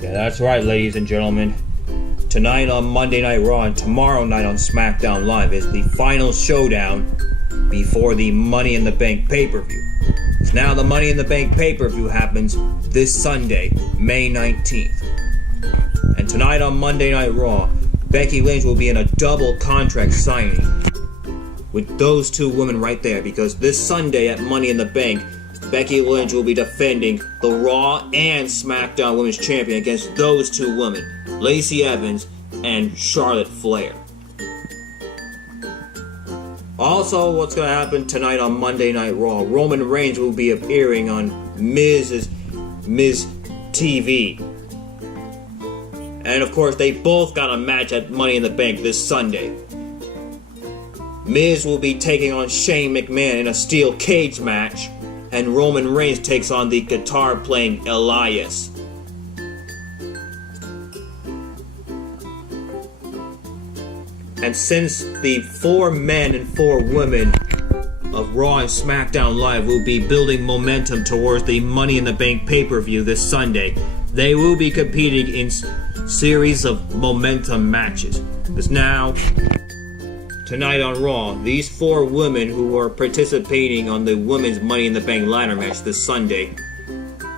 Yeah, that's right, ladies and gentlemen. Tonight on Monday Night Raw and tomorrow night on Smackdown Live is the final showdown before the Money in the Bank pay-per-view. So now the Money in the Bank pay-per-view happens this Sunday, May 19th. And tonight on Monday Night Raw, Becky Lynch will be in a double contract signing with those two women right there, because this Sunday at Money in the Bank, Becky Lynch will be defending the Raw and SmackDown Women's Champion against those two women, Lacey Evans and Charlotte Flair. Also, what's going to happen tonight on Monday Night Raw, Roman Reigns will be appearing on Miz TV. And of course, they both got a match at Money in the Bank this Sunday. Miz will be taking on Shane McMahon in a steel cage match, and Roman Reigns takes on the guitar-playing Elias. And since the 4 men and 4 women of Raw and SmackDown Live will be building momentum towards the Money in the Bank pay-per-view this Sunday, they will be competing in series of momentum matches. Because now, tonight on Raw, these 4 women who are participating on the Women's Money in the Bank ladder match this Sunday,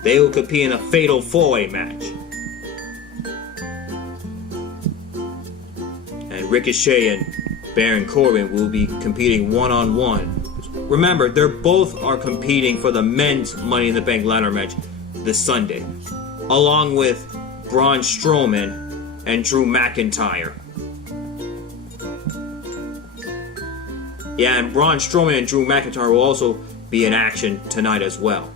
they will compete in a fatal 4-way match. And Ricochet and Baron Corbin will be competing one-on-one. Remember, they both are competing for the men's Money in the Bank ladder match this Sunday, along with Braun Strowman and Drew McIntyre. Yeah, and Braun Strowman and Drew McIntyre will also be in action tonight as well.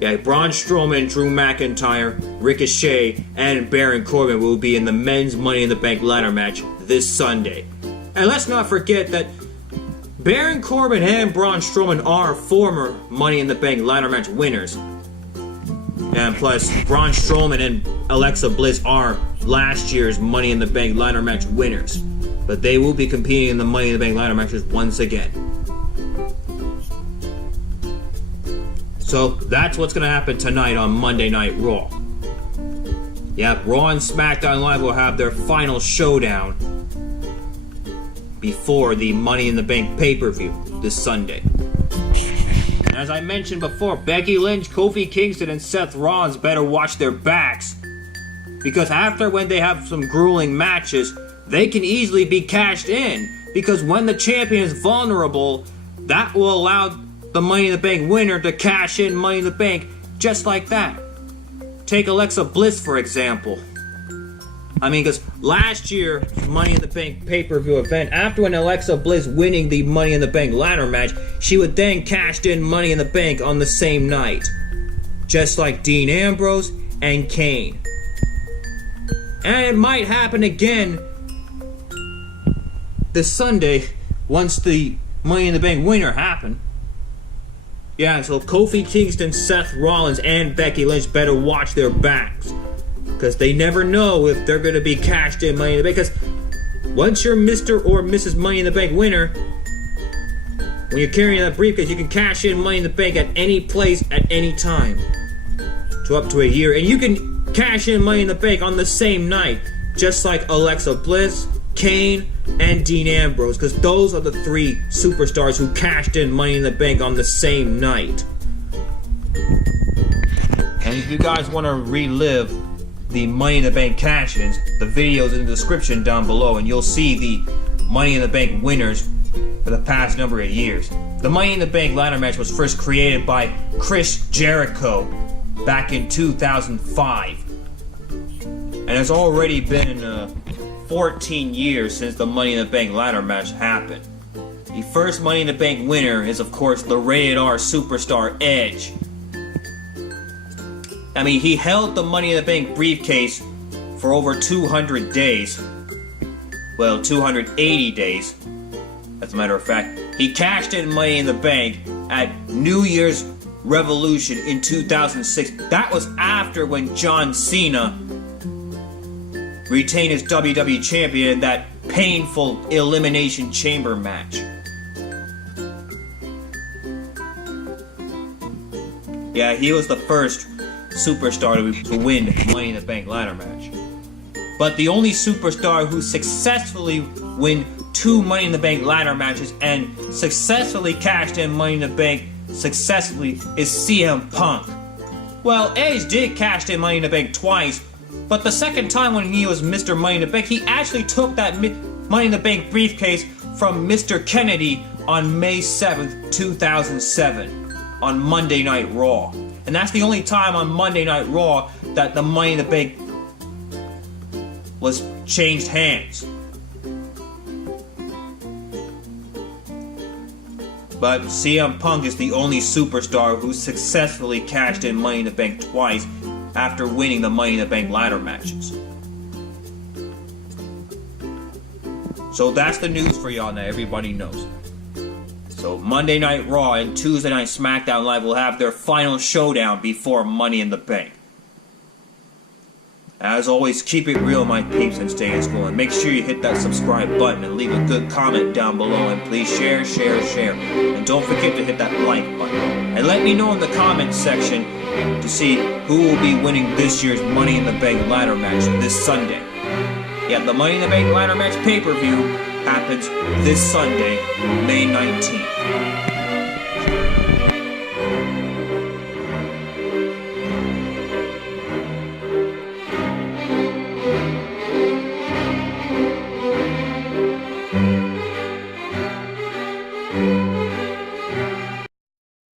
Yeah, Braun Strowman, Drew McIntyre, Ricochet, and Baron Corbin will be in the men's Money in the Bank ladder match this Sunday. And let's not forget that Baron Corbin and Braun Strowman are former Money in the Bank ladder match winners. And plus, Braun Strowman and Alexa Bliss are last year's Money in the Bank ladder match winners. But they will be competing in the Money in the Bank ladder matches once again. So that's what's going to happen tonight on Monday Night Raw. Yeah, Raw and SmackDown Live will have their final showdown before the Money in the Bank pay-per-view this Sunday. And as I mentioned before, Becky Lynch, Kofi Kingston, and Seth Rollins better watch their backs, because after when they have some grueling matches, they can easily be cashed in, because when the champion is vulnerable, that will allow the Money in the Bank winner to cash in Money in the Bank just like that. Take Alexa Bliss, for example. I mean, because last year's Money in the Bank pay-per-view event, after when Alexa Bliss winning the Money in the Bank ladder match, she would then cash in Money in the Bank on the same night. Just like Dean Ambrose and Kane. And it might happen again this Sunday once the Money in the Bank winner happen. Yeah, so Kofi Kingston, Seth Rollins, and Becky Lynch better watch their backs, because they never know if they're going to be cashed in Money in the Bank. Because once you're Mr. or Mrs. Money in the Bank winner, when you're carrying that briefcase, you can cash in Money in the Bank at any place, at any time, to up to a year. And you can cash in Money in the Bank on the same night, just like Alexa Bliss, Kane, and Dean Ambrose, because those are the 3 superstars who cashed in Money in the Bank on the same night. And if you guys want to relive the Money in the Bank cash-ins, the video's in the description down below, and you'll see the Money in the Bank winners for the past number of years. The Money in the Bank ladder match was first created by Chris Jericho back in 2005. And it's already been 14 years since the Money in the Bank ladder match happened. The first Money in the Bank winner is, of course, the rated R superstar Edge. I mean, he held the Money in the Bank briefcase for over 200 days. Well, 280 days, as a matter of fact. He cashed in Money in the Bank at New Year's Revolution in 2006. That was after when John Cena retained his WWE Champion in that painful Elimination Chamber match. Yeah, he was the first superstar to win Money in the Bank ladder match. But the only superstar who successfully win 2 Money in the Bank ladder matches and successfully cashed in Money in the Bank successfully is CM Punk. Well, Edge did cash in Money in the Bank twice, but the second time when he was Mr. Money in the Bank, he actually took that Money in the Bank briefcase from Mr. Kennedy on May 7th, 2007, on Monday Night Raw. And that's the only time on Monday Night Raw that the Money in the Bank was changed hands. But CM Punk is the only superstar who successfully cashed in Money in the Bank twice after winning the Money in the Bank ladder matches. So that's the news for y'all now, everybody knows. So Monday Night Raw and Tuesday Night Smackdown Live will have their final showdown before Money in the Bank. As always, keep it real, my peeps, and stay in school. And make sure you hit that subscribe button and leave a good comment down below. And please share. And don't forget to hit that like button. And let me know in the comments section to see who will be winning this year's Money in the Bank ladder match this Sunday. Yeah, the Money in the Bank ladder match pay-per-view happens this Sunday, May 19th.